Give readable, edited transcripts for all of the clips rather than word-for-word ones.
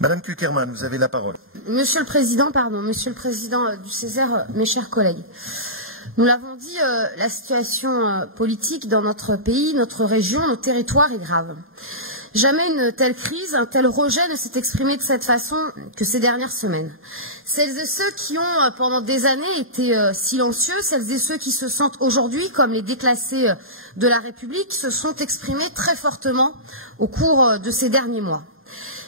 Madame Cukierman, vous avez la parole. Monsieur le Président du Césaire, mes chers collègues, nous l'avons dit, la situation politique dans notre pays, notre région, nos territoires est grave. Jamais une telle crise, un tel rejet ne s'est exprimé de cette façon que ces dernières semaines. Celles et ceux qui ont pendant des années été silencieux, celles et ceux qui se sentent aujourd'hui comme les déclassés de la République se sont exprimés très fortement au cours de ces derniers mois.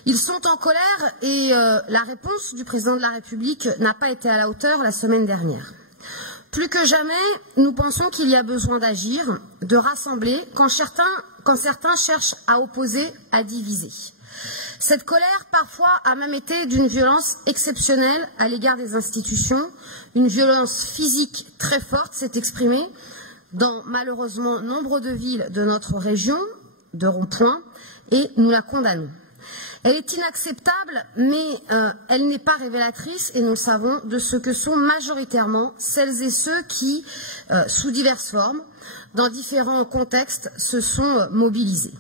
Ils sont en colère et la réponse du président de la République n'a pas été à la hauteur la semaine dernière. Plus que jamais, nous pensons qu'il y a besoin d'agir, de rassembler quand certains cherchent à opposer, à diviser. Cette colère, parfois, a même été d'une violence exceptionnelle à l'égard des institutions. Une violence physique très forte s'est exprimée dans, malheureusement, nombre de villes de notre région, de ronds-points, et nous la condamnons. Elle est inacceptable, mais elle n'est pas révélatrice, et nous le savons, de ce que sont majoritairement celles et ceux qui, sous diverses formes, dans différents contextes, se sont mobilisés.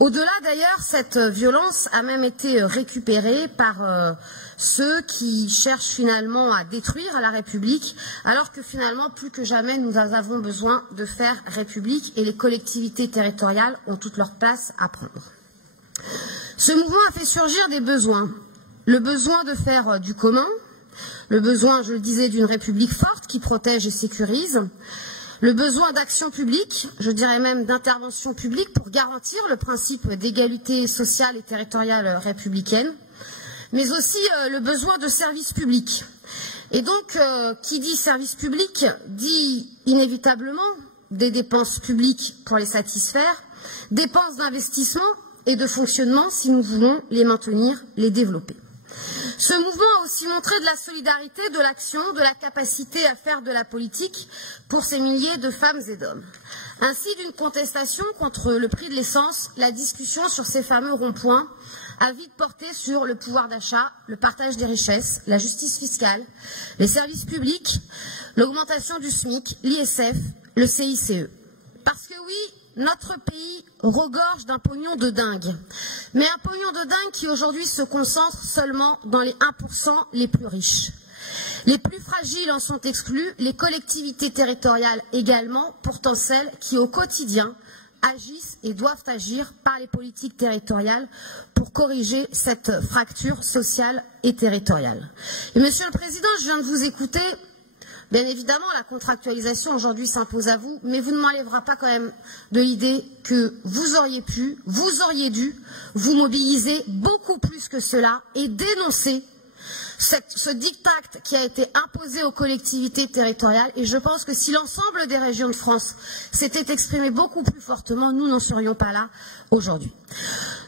Au-delà d'ailleurs, cette violence a même été récupérée par ceux qui cherchent finalement à détruire la République, alors que finalement, plus que jamais, nous avons besoin de faire République et les collectivités territoriales ont toute leur place à prendre. Ce mouvement a fait surgir des besoins. Le besoin de faire du commun, le besoin, je le disais, d'une République forte qui protège et sécurise, le besoin d'action publique, je dirais même d'intervention publique pour garantir le principe d'égalité sociale et territoriale républicaine, mais aussi le besoin de services publics. Et donc, qui dit service public dit inévitablement des dépenses publiques pour les satisfaire, dépenses d'investissement et de fonctionnement si nous voulons les maintenir, les développer. Ce mouvement a aussi montré de la solidarité, de l'action, de la capacité à faire de la politique pour ces milliers de femmes et d'hommes. Ainsi, d'une contestation contre le prix de l'essence, la discussion sur ces fameux ronds-points a vite porté sur le pouvoir d'achat, le partage des richesses, la justice fiscale, les services publics, l'augmentation du SMIC, l'ISF, le CICE. Parce que oui, notre pays regorge d'un pognon de dingue. Mais un pognon de dingue qui aujourd'hui se concentre seulement dans les 1% les plus riches. Les plus fragiles en sont exclus, les collectivités territoriales également, pourtant celles qui au quotidien agissent et doivent agir par les politiques territoriales pour corriger cette fracture sociale et territoriale. Et Monsieur le Président, je viens de vous écouter. Bien évidemment, la contractualisation aujourd'hui s'impose à vous, mais vous ne m'enlèverez pas quand même de l'idée que vous auriez pu, vous auriez dû vous mobiliser beaucoup plus que cela et dénoncer ce diktat qui a été imposé aux collectivités territoriales. Et je pense que si l'ensemble des régions de France s'était exprimé beaucoup plus fortement, nous n'en serions pas là aujourd'hui.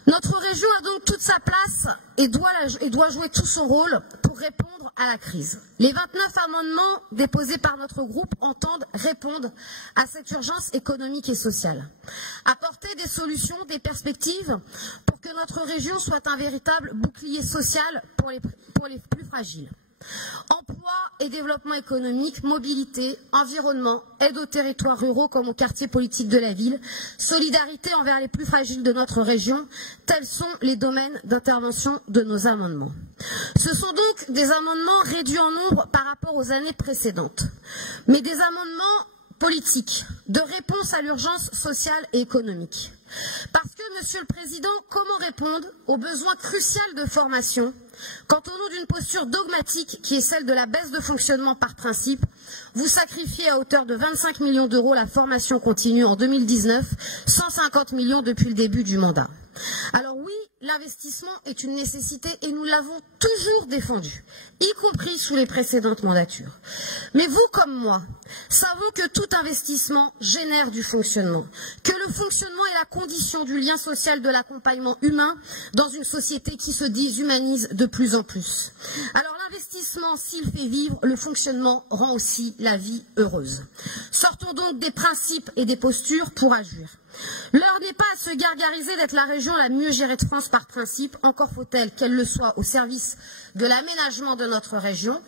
Notre région a donc toute sa place et doit jouer tout son rôle pour répondre à la crise. Les 29 amendements déposés par notre groupe entendent répondre à cette urgence économique et sociale. Apporter des solutions, des perspectives pour que notre région soit un véritable bouclier social pour les plus fragiles. Emploi et développement économique, mobilité, environnement, aide aux territoires ruraux comme aux quartiers politiques de la ville, solidarité envers les plus fragiles de notre région, tels sont les domaines d'intervention de nos amendements. Ce sont donc des amendements réduits en nombre par rapport aux années précédentes, mais des amendements politiques, de réponse à l'urgence sociale et économique. Parce que, Monsieur le Président, comment répondre aux besoins cruciaux de formation quand au nom d'une posture dogmatique qui est celle de la baisse de fonctionnement par principe, vous sacrifiez à hauteur de 25 millions d'euros la formation continue en 2019, 150 millions depuis le début du mandat. Alors oui, l'investissement est une nécessité et nous l'avons toujours défendu, y compris sous les précédentes mandatures. Mais vous comme moi, savons que tout investissement génère du fonctionnement, que le fonctionnement est la condition du lien social de l'accompagnement humain dans une société qui se déshumanise de plus en plus. Alors l'investissement, s'il fait vivre, le fonctionnement rend aussi la vie heureuse. Sortons donc des principes et des postures pour agir. L'heure n'est pas à se gargariser d'être la région la mieux gérée de France par principe, encore faut-elle qu'elle le soit au service de l'aménagement de notre région,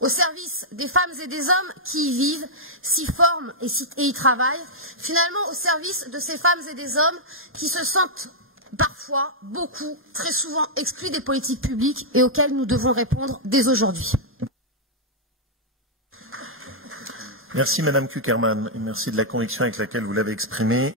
au service des femmes et des hommes qui y vivent, s'y forment et y travaillent, finalement au service de ces femmes et des hommes qui se sentent parfois, beaucoup, très souvent exclus des politiques publiques et auxquelles nous devons répondre dès aujourd'hui. Merci Madame Cukierman et merci de la conviction avec laquelle vous l'avez exprimé.